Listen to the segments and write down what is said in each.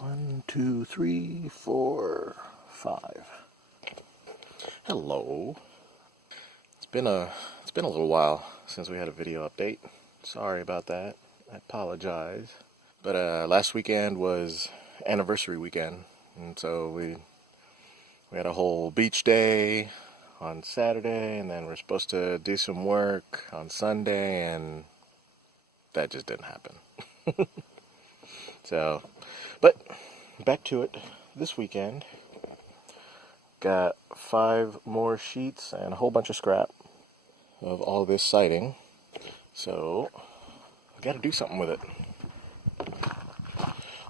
1, 2, 3, 4, 5. Hello. It's been a little while since we had a video update. Sorry about that. I apologize. But last weekend was anniversary weekend, and so we had a whole beach day on Saturday, and then we're supposed to do some work on Sunday, and that just didn't happen. So, but back to it. This weekend, got 5 more sheets and a whole bunch of scrap of all this siding. So, I gotta do something with it.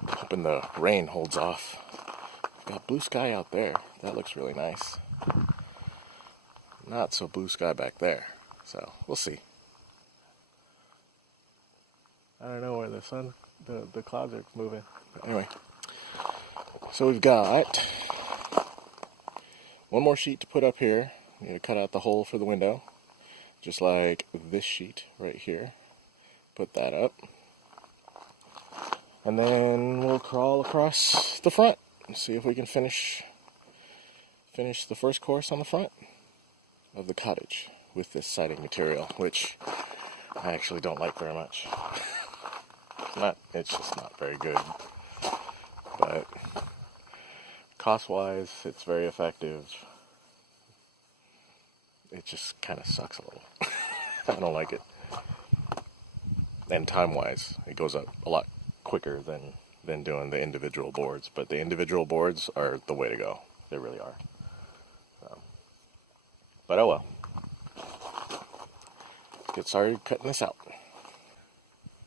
Hoping the rain holds off. Got blue sky out there. That looks really nice. Not so blue sky back there. So, we'll see. I don't know where the clouds are moving. But anyway. So we've got 1 more sheet to put up here. Need to cut out the hole for the window. Just like this sheet right here. Put that up. And then we'll crawl across the front and see if we can finish the first course on the front of the cottage with this siding material, which I actually don't like very much. It's just not very good. But cost-wise, it's very effective. It just kind of sucks a little. I don't like it. And time-wise, it goes up a lot quicker than doing the individual boards. But the individual boards are the way to go. They really are. So, but oh well. Get started cutting this out.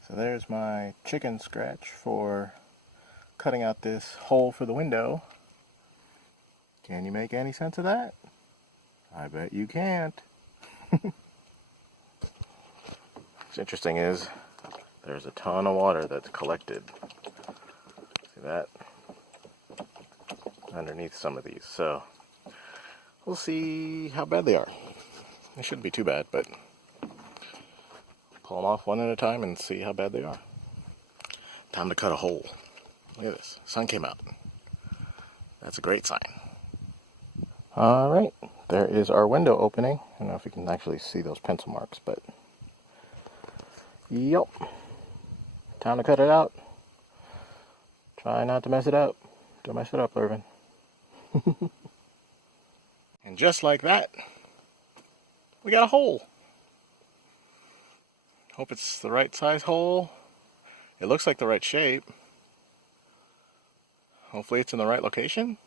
So there's my chicken scratch for cutting out this hole for the window. Can you make any sense of that? I bet you can't. What's interesting is there's a ton of water that's collected. See that? Underneath some of these. So we'll see how bad they are. They shouldn't be too bad, but pull them off one at a time and see how bad they are. Time to cut a hole. Look at this. Sun came out. That's a great sign. Alright, there is our window opening. I don't know if you can actually see those pencil marks, but yep. Time to cut it out. Try not to mess it up. Don't mess it up, Irvin. And just like that, we got a hole. Hope it's the right size hole. It looks like the right shape. Hopefully it's in the right location.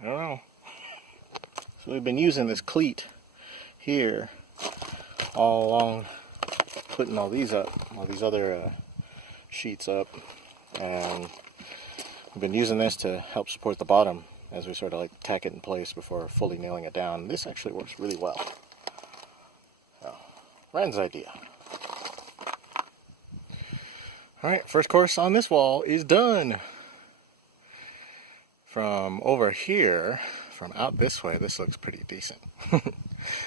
I don't know. So we've been using this cleat here all along, putting all these up, all these other sheets up, and we've been using this to help support the bottom as we sort of like tack it in place before fully nailing it down. This actually works really well. So, Wren's idea. Alright, first course on this wall is done. From over here, from out this way, this looks pretty decent.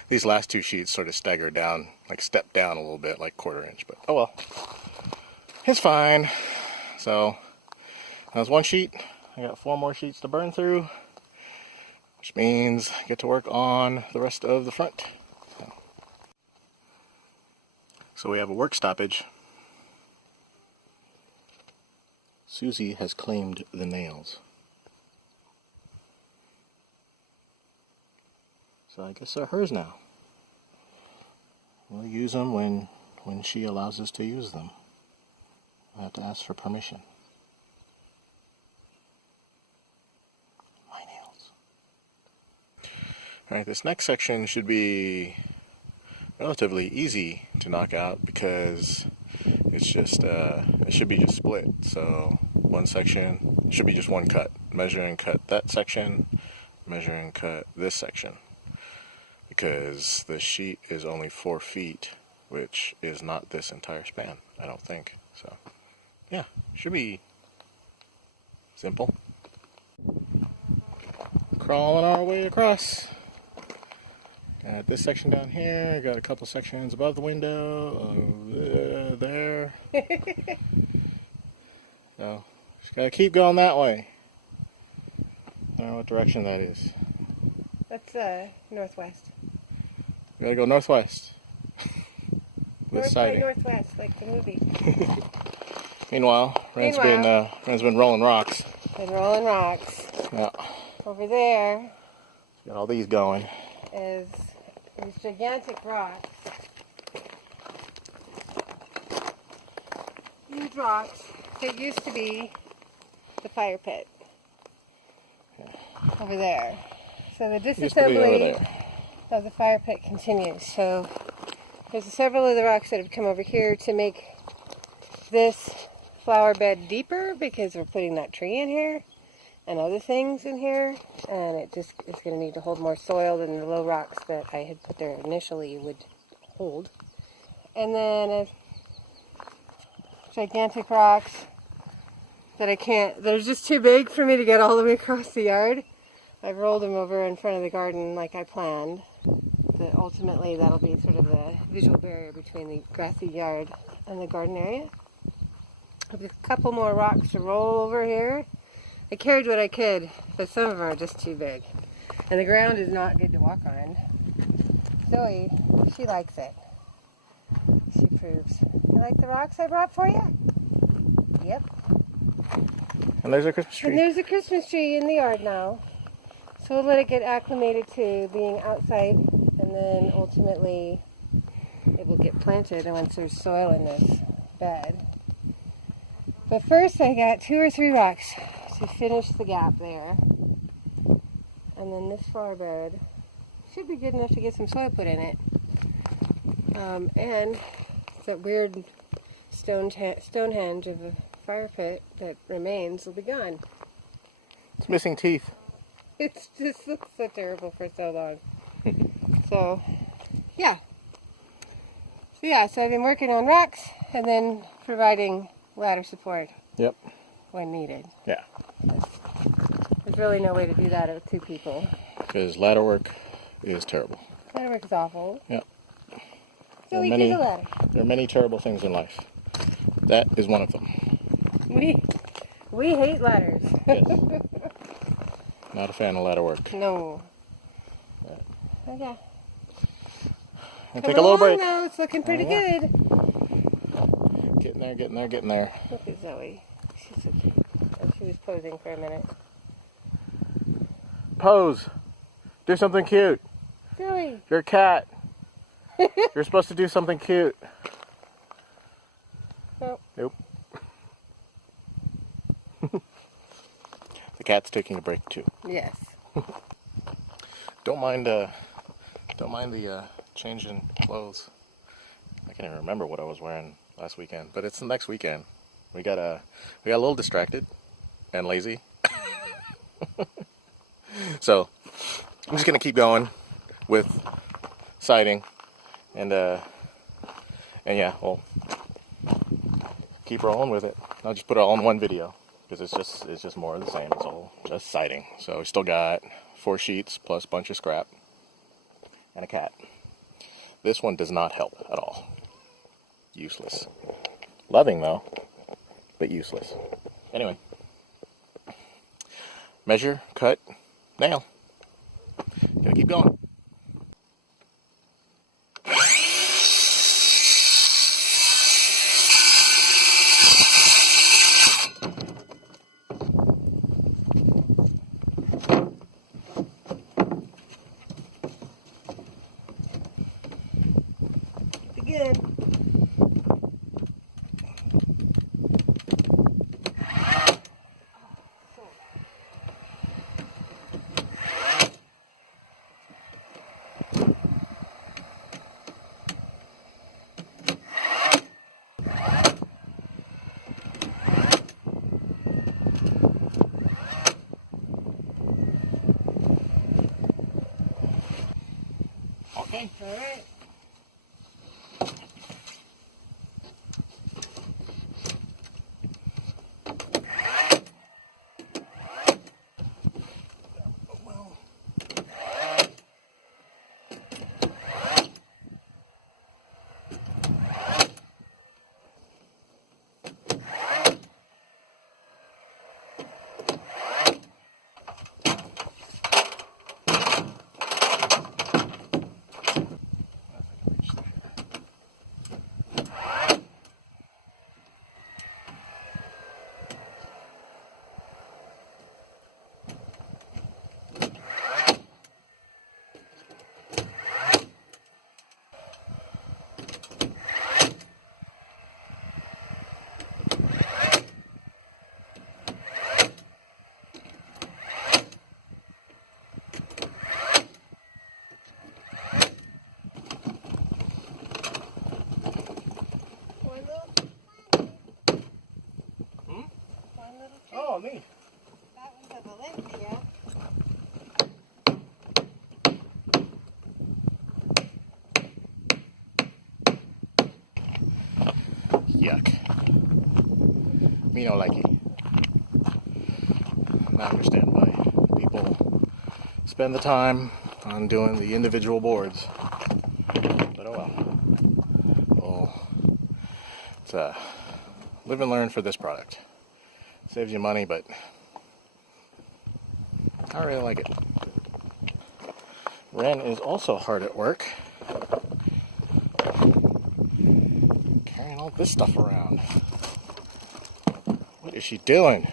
These last 2 sheets sort of stagger down, like step down a little bit, like 1/4 inch, but oh well. It's fine. So, that was 1 sheet. I got 4 more sheets to burn through, which means I get to work on the rest of the front. So we have a work stoppage. Susie has claimed the nails. So I guess they're hers now. We'll use them when she allows us to use them. I have to ask for permission. My nails. Alright, this next section should be relatively easy to knock out because it's just, it should be just split. So one section should be just 1 cut. Measure and cut that section, measure and cut this section. Because the sheet is only 4 feet, which is not this entire span, I don't think. So, yeah, should be simple. Crawling our way across. Got this section down here, got a couple sections above the window, there. So, just gotta keep going that way. I don't know what direction that is. That's northwest. We gotta go northwest. North by sighting. northwest, like the movie. Meanwhile, Wren's been rolling rocks. Been rolling rocks. Yeah. Over there Got all these going. is these gigantic rocks. Huge rocks that used to be the fire pit. Over there. So the disassembly of the fire pit continues. So there's several of the rocks that have come over here to make this flower bed deeper because we're putting that tree in here and other things in here, and it just is going to need to hold more soil than the low rocks that I had put there initially would hold. And then gigantic rocks that they're just too big for me to get all the way across the yard. I've rolled them over in front of the garden like I planned. But ultimately that'll be sort of a visual barrier between the grassy yard and the garden area. I've got a couple more rocks to roll over here. I carried what I could, but some of them are just too big. And the ground is not good to walk on. Zoe, she likes it. She proves. You like the rocks I brought for you? Yep. And there's our Christmas tree. And there's a Christmas tree in the yard now. So we'll let it get acclimated to being outside, and then ultimately it will get planted once there's soil in this bed. But first I got 2 or 3 rocks to finish the gap there. And then this flower bed should be good enough to get some soil put in it. And that weird Stonehenge of a fire pit that remains will be gone. It's missing teeth. It's just looked so terrible for so long. So, yeah. So I've been working on rocks and then providing ladder support. Yep. When needed. Yeah. There's really no way to do that with 2 people. Because ladder work is terrible. Ladder work is awful. Yep. So we did the ladder. There are many terrible things in life. That is one of them. We hate ladders. Yes. Not a fan of ladder work. No. Yeah. Okay. And take a little break. Now. It's looking pretty good. Getting there. Look at Zoe. She was posing for a minute. Pose. Do something cute. Zoe. You're a cat. You're supposed to do something cute. Nope. The cat's taking a break too. Yes. Don't mind the change in clothes. I can't even remember what I was wearing last weekend, but it's the next weekend. We got a little distracted and lazy. So I'm just gonna keep going with sighting, and yeah, we'll keep rolling with it. I'll just put it all in one video because it's just more of the same. It's all just sighting. So we still got 4 sheets plus a bunch of scrap and a cat. This one does not help at all. Useless. Loving though, but useless. Anyway, measure, cut, nail. Gotta keep going. Good. Okay. All right. me. That one's a Valencia. Yuck. Me don't like it. I understand why people spend the time on doing the individual boards. But oh well. Oh, it's live and learn for this product. Saves you money, but I really like it. Wren is also hard at work, carrying all this stuff around. What is she doing?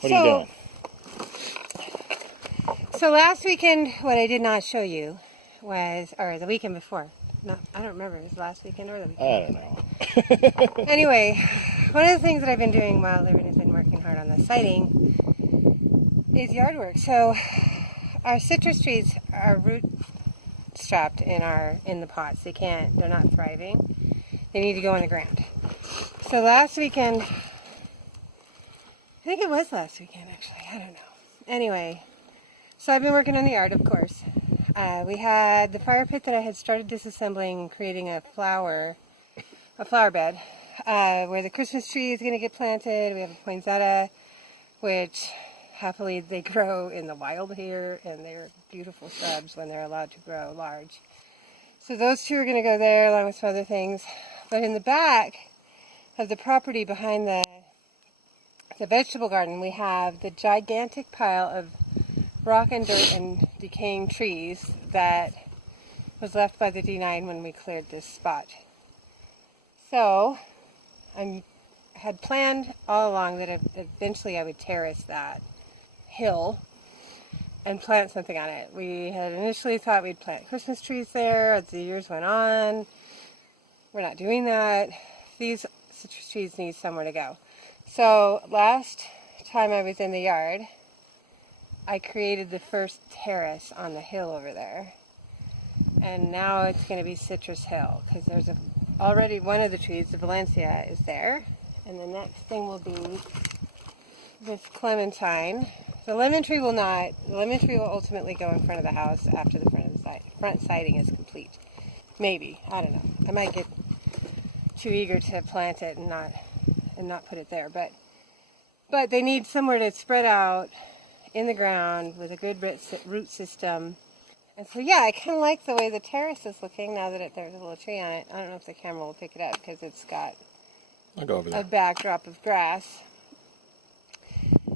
What are you doing? So last weekend, what I did not show you was, or the weekend before. No, I don't remember. It was last weekend or the weekend. I don't know. Anyway, one of the things that I've been doing while Wren has been working hard on the siding is yard work. So our citrus trees are root strapped in the pots. They're not thriving. They need to go in the ground. So last weekend, I think it was last weekend actually, I don't know. Anyway, so I've been working on the yard, of course. We had the fire pit that I had started disassembling, creating a flower bed, where the Christmas tree is going to get planted. We have a poinsettia, which happily they grow in the wild here, and they're beautiful shrubs when they're allowed to grow large. So those two are going to go there along with some other things. But in the back of the property behind the vegetable garden, we have the gigantic pile of rock and dirt and decaying trees that was left by the D9 when we cleared this spot. So I had planned all along that eventually I would terrace that hill and plant something on it. We had initially thought we'd plant Christmas trees there. As the years went on, we're not doing that. These citrus trees need somewhere to go. So last time I was in the yard, I created the first terrace on the hill over there. And now it's going to be Citrus Hill, because there's already one of the trees, the Valencia, is there. And the next thing will be this clementine. The lemon tree will not. The lemon tree will ultimately go in front of the house after the front siding is complete. Maybe. I don't know. I might get too eager to plant it and not put it there. But they need somewhere to spread out in the ground with a good root system. And so yeah, I kind of like the way the terrace is looking now that there's a little tree on it. I don't know if the camera will pick it up because it's got I'll go over there. A backdrop of grass.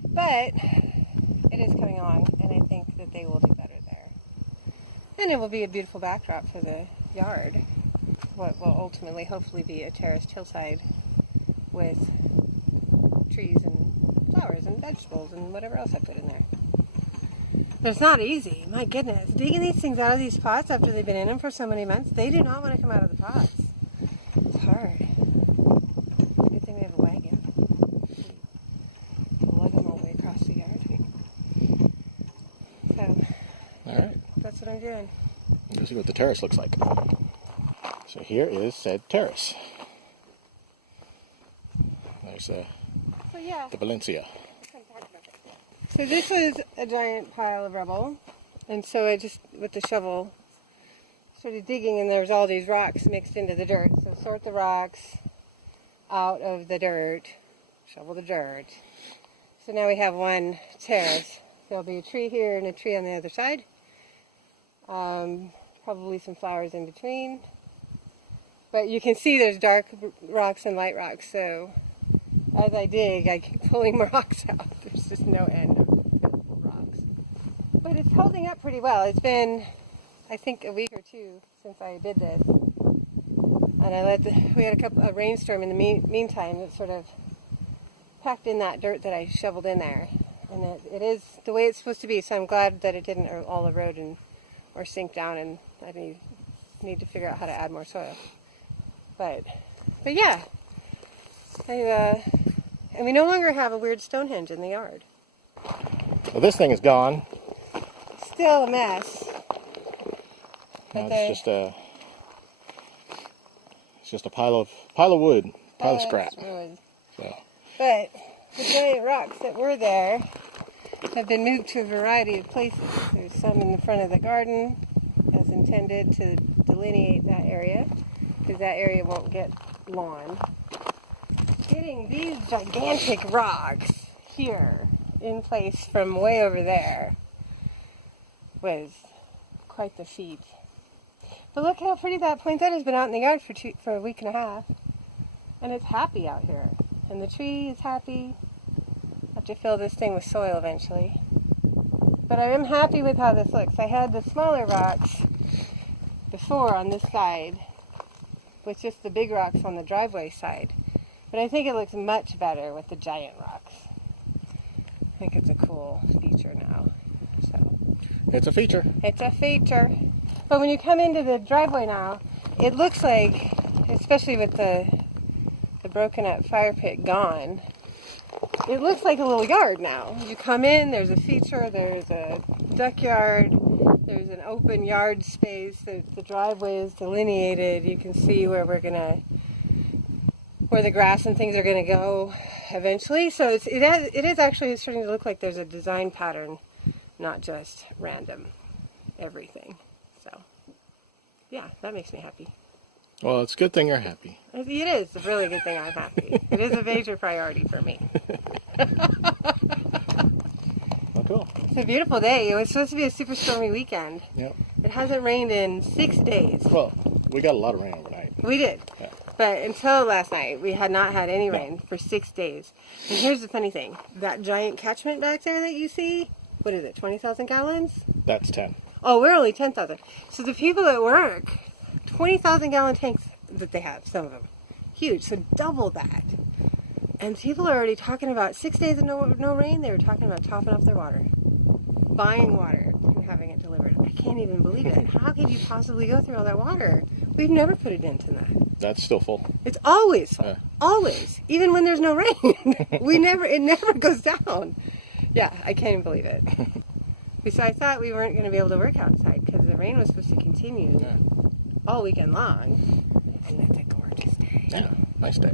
But it is coming along, and I think that they will do better there. And it will be a beautiful backdrop for the yard. What will ultimately, hopefully, be a terraced hillside with trees and flowers and vegetables and whatever else I put in there. But it's not easy. My goodness. Digging these things out of these pots after they've been in them for so many months, they do not want to come out of the pots. It's hard. Good thing we have a wagon. Lug them all the way across the yard. So, Alright, that's what I'm doing. let's see what the terrace looks like. So here is said terrace. There's So yeah. the Valencia. So this was a giant pile of rubble, and so I just, with the shovel, started digging, and there's all these rocks mixed into the dirt. So sort the rocks out of the dirt, shovel the dirt. So now we have one terrace. There'll be a tree here and a tree on the other side. Probably some flowers in between. But you can see there's dark rocks and light rocks, so as I dig, I keep pulling more rocks out. There's just no end of beautiful rocks. But it's holding up pretty well. It's been, I think, a week or two since I did this. And we had a rainstorm in the meantime that sort of packed in that dirt that I shoveled in there. And it is the way it's supposed to be, so I'm glad that it didn't all erode or sink down, and I need to figure out how to add more soil. But yeah. And we no longer have a weird Stonehenge in the yard. Well, this thing is gone. Still a mess. Now it's just a pile of wood, pile of scrap. Ruined. So But the giant rocks that were there have been moved to a variety of places. There's some in the front of the garden, as intended to delineate that area, because that area won't get lawn. Getting these gigantic rocks here in place from way over there was quite the feat. But look how pretty that poinsettia has been out in the yard for a week and a half. And it's happy out here. And the tree is happy. I have to fill this thing with soil eventually. But I am happy with how this looks. I had the smaller rocks before on this side, with just the big rocks on the driveway side. But I think it looks much better with the giant rocks. I think it's a cool feature now. So It's a feature. it's a feature. But when you come into the driveway now, it looks like, especially with the broken up fire pit gone, it looks like a little yard now. You come in, there's a feature, there's a duck yard, there's an open yard space, the driveway is delineated, you can see where the grass and things are going to go eventually. So it is actually starting to look like there's a design pattern, not just random everything. So yeah, that makes me happy. Well, it's a good thing you're happy. It is a really good thing I'm happy. It is a major priority for me. Oh, cool. It's a beautiful day. It was supposed to be a super stormy weekend. Yep. It hasn't rained in 6 days. Well, we got a lot of rain overnight. We did. Yeah. But until last night, we had not had any rain for 6 days. And here's the funny thing. That giant catchment back there that you see, what is it, 20,000 gallons? That's 10. Oh, we're only 10,000. So the people at work, 20,000 gallon tanks that they have, some of them. Huge, so double that. And people are already talking about 6 days of no rain. They were talking about topping up their water, buying water and having it delivered. I can't even believe it. How could you possibly go through all that water? We've never put it into that. That's still full. It's always full. Yeah. Always. Even when there's no rain. It never goes down. Yeah, I can't even believe it. So I thought we weren't going to be able to work outside because the rain was supposed to continue all weekend long. And that's a gorgeous day. Yeah, nice day.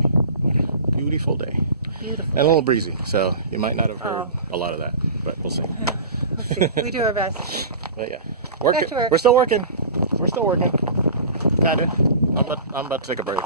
Beautiful day. Beautiful. And a little breezy, so you might not have heard a lot of that, but we'll see. We'll see. We do our best. But yeah, Back to work. We're still working. We're still working. Kinda. I'm about to take a break.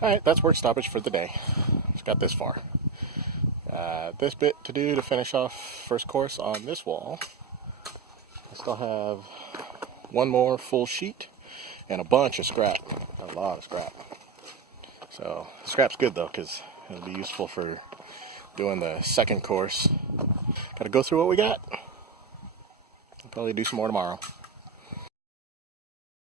Alright, that's work stoppage for the day. Just got this far. This bit to do to finish off first course on this wall. I still have one more full sheet and a bunch of scrap. A lot of scrap. So, scrap's good though, because it'll be useful for doing the second course. Gotta go through what we got. I'll probably do some more tomorrow.